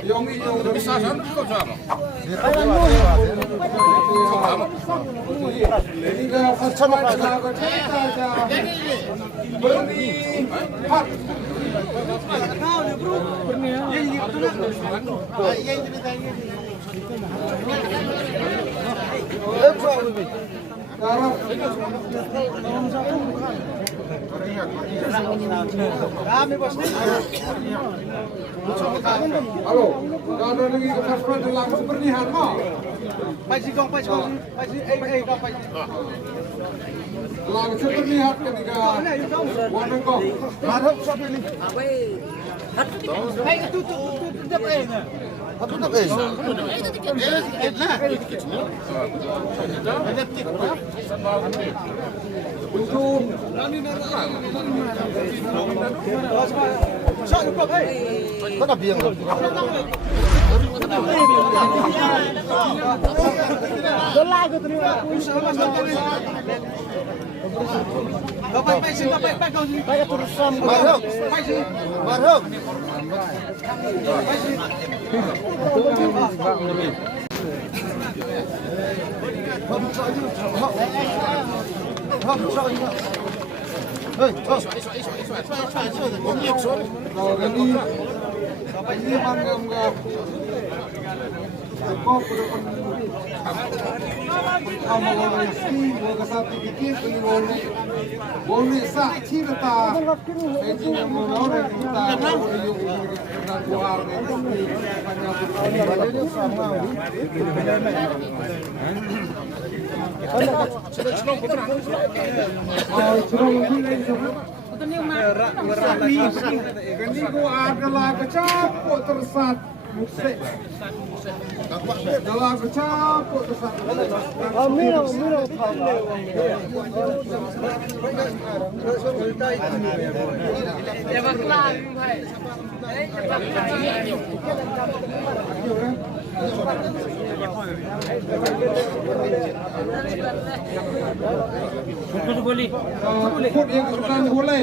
Yang ini bisa sana kok sama. Ini dah sama dah cerita aja. Berni hak. Halo, kalau lagi ke dalam sepernihan mau. Lang sepernihan ketika wanang kau. Marah siapa ini? Adalah kecapuk tersat musik. Adalah kecapuk tersat. boleh. Yang kesukaan boleh.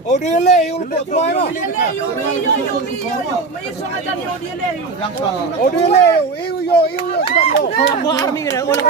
Oh dia leh, you buat tuai mah. Oh dia leh, you sebab yo. Buat army ni, orang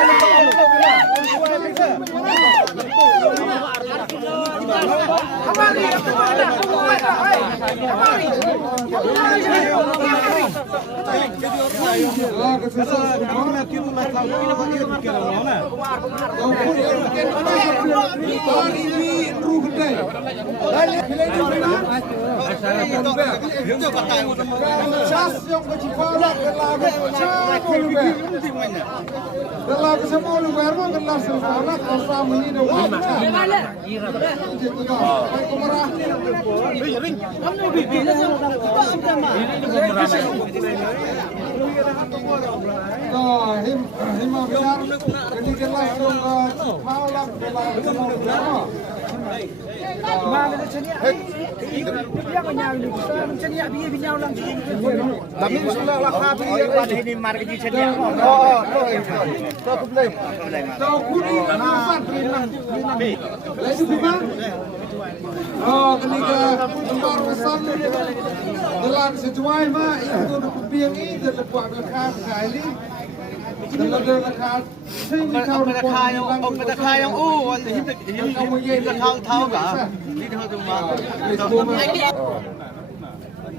Tapi sudah lah ini market di sini. Oh, ketika tempat pesan dalam sejuai mah itu piang ini terbuat lekat kali. Dalam lekat sini kauราคายังอู้วันที่จะเท่ากับที่เขาดูมา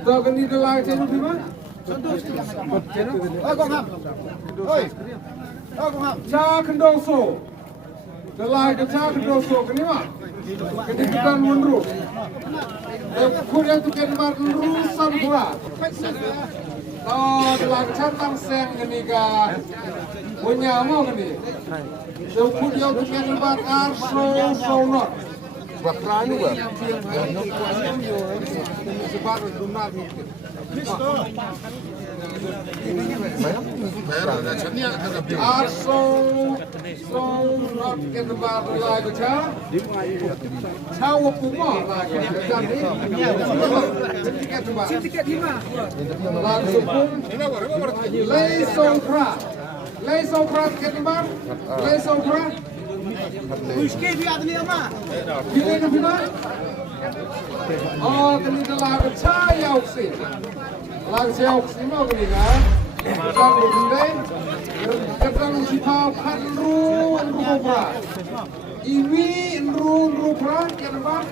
Tahu kan di dalam channel di mana? Cha Kendoso. Dalam Cha Kendoso kini mah. Ketika mundur. Kuliah tu kan mundur sampai. Oh, dalam catang seng kini ka punya mau kini. So kuliah tu kan bakar so not. Bakran juga. Sebab dunia mungkin. Not get the battle like a child. How will you want like a lay so proud. Lay so proud, get the battle. Lay so proud. You need to be not? Oh, the little like a child. Like a child, you know, kadang si pau kan ru pra iwi ru pra kan ba